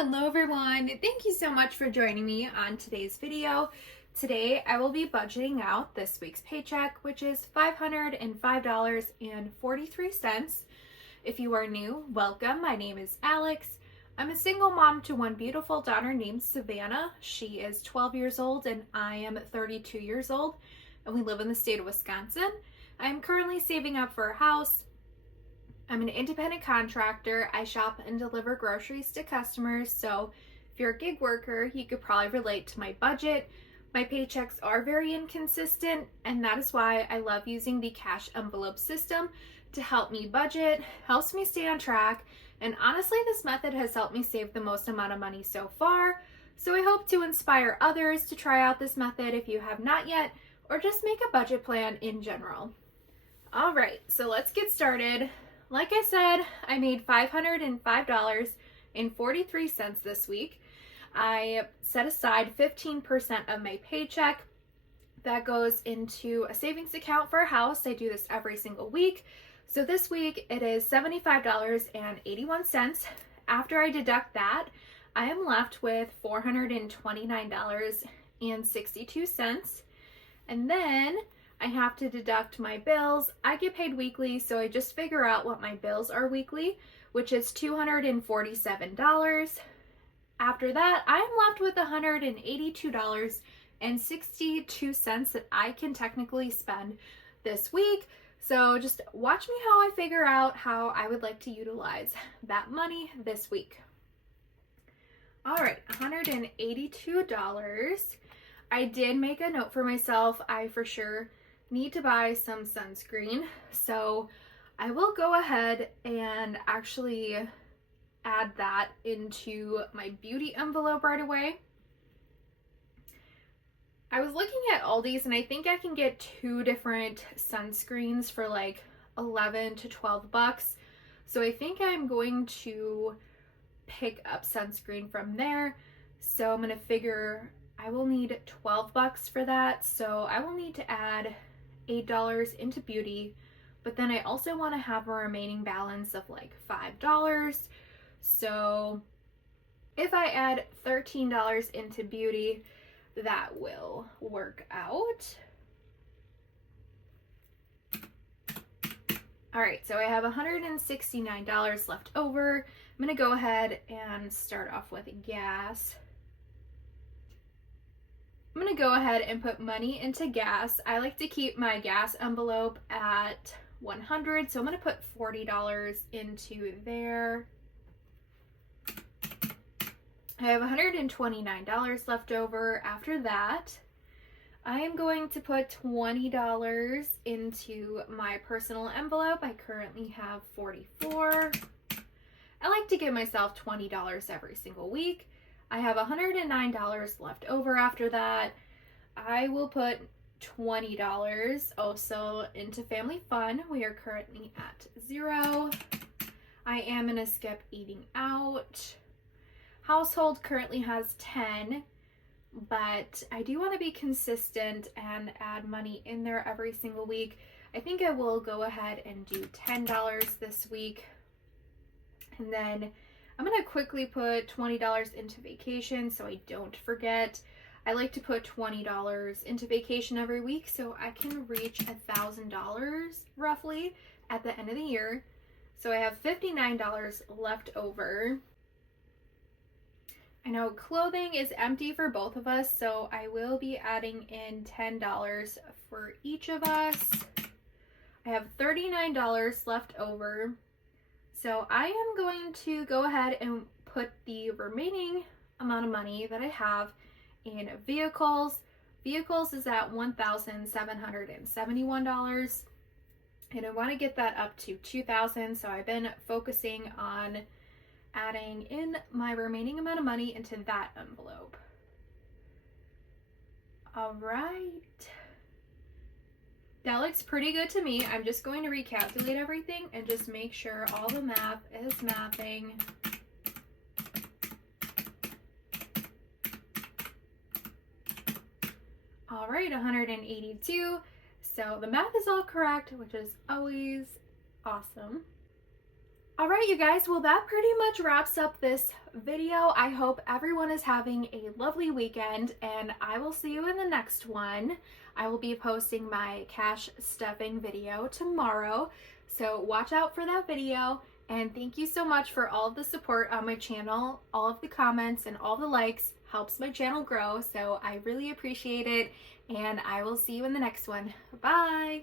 Hello everyone, thank you so much for joining me on today's video. Today I will be budgeting out this week's paycheck, which is $505.43. If you are new, welcome. My name is Alex. I'm a single mom to one beautiful daughter named Savannah. She is 12 years old and I am 32 years old, and we live in the state of Wisconsin. I am currently saving up for a house. I'm an independent contractor. I shop and deliver groceries to customers, so if you're a gig worker, you could probably relate to my budget. My paychecks are very inconsistent, and that is why I love using the cash envelope system to help me budget, helps me stay on track, and honestly, this method has helped me save the most amount of money so far, so I hope to inspire others to try out this method if you have not yet, or just make a budget plan in general. All right, so let's get started. Like I said, I made $505.43 this week. I set aside 15% of my paycheck. That goes into a savings account for a house. I do this every single week. So this week it is $75.81. After I deduct that, I am left with $429.62. And then I have to deduct my bills. I get paid weekly, so I just figure out what my bills are weekly, which is $247. After that, I'm left with $182.62 that I can technically spend this week. So just watch me how I figure out how I would like to utilize that money this week. All right, $182. I did make a note for myself. I for sure need to buy some sunscreen, so I will go ahead and actually add that into my beauty envelope right away. I was looking at Aldi's and I think I can get two different sunscreens for like 11 to 12 bucks. So I think I'm going to pick up sunscreen from there. So I'm going to figure I will need 12 bucks for that. So I will need to add $8 into beauty, but then I also want to have a remaining balance of like $5. So if I add $13 into beauty, that will work out. All right, so I have $169 left over. I'm gonna go ahead and start off with gas. I'm gonna go ahead and put money into gas. I like to keep my gas envelope at 100, so I'm gonna put $40 into there. I have $129 left over. After that, I am going to put $20 into my personal envelope. I currently have $44. I like to give myself $20 every single week. I have $109 left over after that. I will put $20 also into family fun. We are currently at 0. I am going to skip eating out. Household currently has 10, but I do want to be consistent and add money in there every single week. I think I will go ahead and do $10 this week. And then I'm going to quickly put $20 into vacation so I don't forget. I like to put $20 into vacation every week so I can reach $1,000 roughly at the end of the year. So I have $59 left over. I know clothing is empty for both of us, so I will be adding in $10 for each of us. I have $39 left over. So I am going to go ahead and put the remaining amount of money that I have in vehicles. Vehicles is at $1,771, and I want to get that up to $2,000. So I've been focusing on adding in my remaining amount of money into that envelope. All right. That looks pretty good to me. I'm just going to recalculate everything and just make sure all the math is mathing. All right, 182. So the math is all correct, which is always awesome. All right, you guys, well, that pretty much wraps up this video. I hope everyone is having a lovely weekend, and I will see you in the next one. I will be posting my cash stuffing video tomorrow, so watch out for that video. And thank you so much for all of the support on my channel. All of the comments and all the likes helps my channel grow, so I really appreciate it, and I will see you in the next one. Bye!